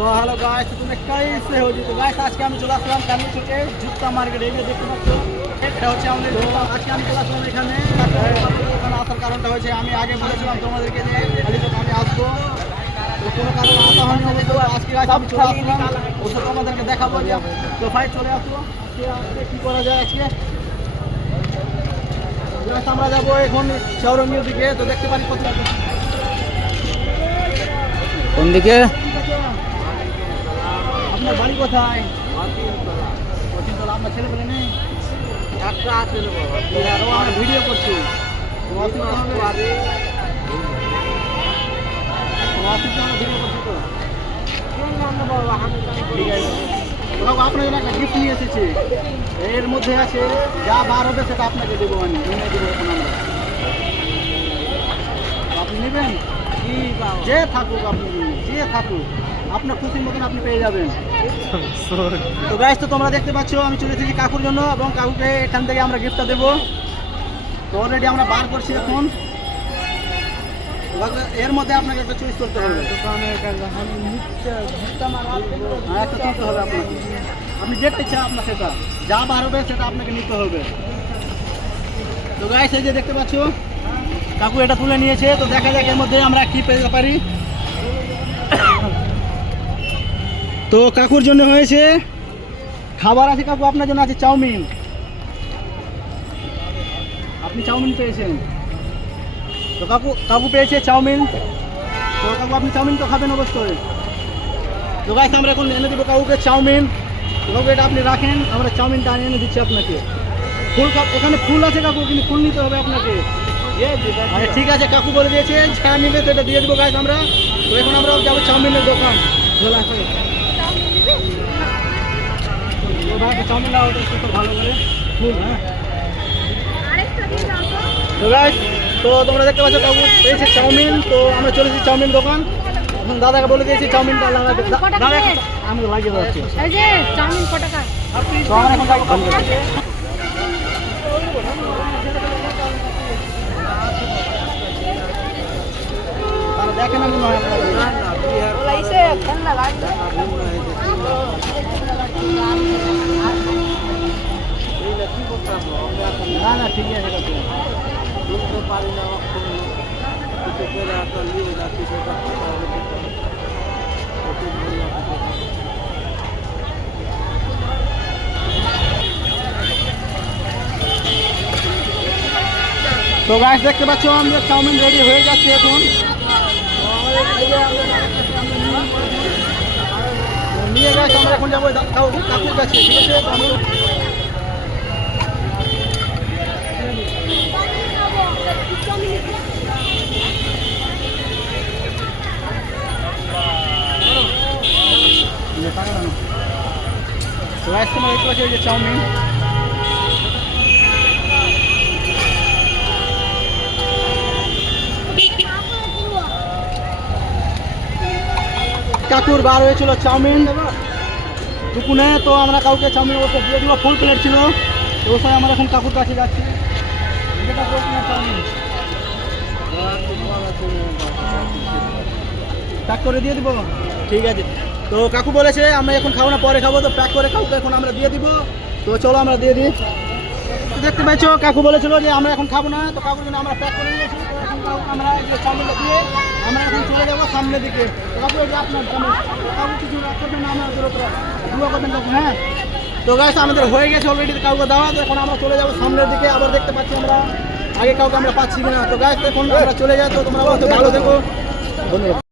तो hello guys, तो तुम्हें कैसे हो जी? तो गाइस आज के আমি চলে আসলাম কামি থেকে জুতা মার্কেট। এই যে দেখতে পাচ্ছ, এটা হচ্ছে আমাদের দোকান। আজকে আমি চলে আসলাম এখানে। এখানে আসার কারণটা হচ্ছে আমি আগে বলেছিলাম তোমাদেরকে যে খালি দোকানে আসবো, তো কোনো কারণে আসা হয়নি। অবশ্য আজকে গাইস আমি চলে আসলাম, ওসব তোমাদেরকে দেখাবো যে। তো ভাই চলে আসো, আজকে কি করা যায় আজকে। গাইস আমরা যাবো এখন শোরুমের দিকে। তো দেখতে পারি কত কোন দিকে? আপনার বাড়ি কোথায়? পশ্চিমতলা। আপনার ছেলে বলে নেই? একটা আছে বাবা, আমরা ভিডিও করছি। ভিডিও করছি তো ঠিক আছে। আপনার জন্য একটা গিফট নিয়ে এসেছি। এর মধ্যে আছে যা বার হবে সেটা আপনাকে দেবো, আমি নিয়ে দেবো এখন আমরা। আপনি নেবেন? যে থাকুক, আপনি যে থাকুক আপনার খুশির মতন আপনি পেয়ে যাবেন। তো গাইস, তো তোমরা দেখতে পাচ্ছ আমি চলে এসেছি কাকুর জন্য, এবং কাকুকে এখান থেকে আমরা গিফটটা দেবো। তো অলরেডি আমরা বার করছি এখন। এর মধ্যে আপনাকে একটা চয়েস করতে হবে। হ্যাঁ, একটা কিনতে হবে আপনাকে। আপনি যেটা ইচ্ছা আপনার সেটা যা বার হবে সেটা আপনাকে নিতে হবে। তো গাইস এই যে দেখতে পাচ্ছ কাকু এটা তুলে নিয়েছে। তো দেখা যাক এর মধ্যে আমরা কি পেতে পারি। তো কাকুর জন্য হয়েছে খাবার আছে। কাকু আপনার জন্য আছে চাউমিন। আপনি চাউমিন পেয়েছেন। তো কাকু পেয়েছে চাউমিন। তো কাকু আপনি চাউমিন তো খাবেন অবশ্যই। তো গাইস আমরা এখন এনে দেবো কাকুকে চাউমিন। তো কাকু এটা আপনি রাখেন, আমরা চাউমিনটা এনে দিচ্ছি আপনাকে। ফুল এখানে ফুল আছে কাকু, কিন্তু ফুল নিতে হবে আপনাকে। আরে ঠিক আছে, কাকু বলে দিয়েছে যা নিবে সেটা দিয়ে দেবো গাইস আমরা। তো এখন আমরা যাবো চাউমিনের দোকান। চাউমিন ভালো করে ফুল। হ্যাঁ তো তোমরা দেখতে পাচ্ছ কাকু পেয়েছে চাউমিন। তো আমরা চলেছি চাউমিন দোকান। এখন দাদাকে বলে দিয়েছি চাউমিনটা লাগাতে। দাদা আমি লাগিয়ে যাচ্ছি। তো আমরা এখন দেখেন আমি না না ঠিকই আছে কাকু। পারি না তো গাইস দেখতে পাচ্ছ আমাদের চাউমিন রেডি হয়ে যাচ্ছে এখন। নিয়ে গাইস আমরা এখন যাবো কাকুর কাছে। ঠিক আছে, তো গাইস তোমরা দেখতে পাচ্ছ এই যে চাউমিন। কাকুর বার হয়েছিল চাউমিন দুপুনে। তো আমরা কাউকে চাউমিন অবশ্যই দিয়ে দিব। ফুল প্লেট ছিল। তো ওই সময় আমরা এখন কাকুর কাছে যাচ্ছি। প্যাক করে দিয়ে দিব। ঠিক আছে। তো কাকু বলেছে আমরা এখন খাবো না, পরে খাবো। তো প্যাক করে কাকুকে এখন আমরা দিয়ে দিব। তো চলো আমরা দিয়ে দিই। দেখতে পাচ্ছ কাকু বলেছিল যে আমরা এখন খাবো না, তো কাকুর জন্য আমরা প্যাক করে নিয়েছি। আমরা চাউমিনটা দিয়ে আমরা এখন চলে যাবো সামনের দিকে। কাকু এটা আপনার কাকু কিছু করবেন না, আমাদের উপরে দুয়া করবেন কাকু। হ্যাঁ তো গাইস আমাদের হয়ে গেছে অলরেডি কাউকে দেওয়া। তো এখন আমরা চলে যাবো সামনের দিকে। আবার দেখতে পাচ্ছি আমরা আগে কাউকে আমরা পাচ্ছি কিনা। তো গাইস এখন আমরা চলে যাই। তো তোমরা ভালো থেকো, ধন্যবাদ।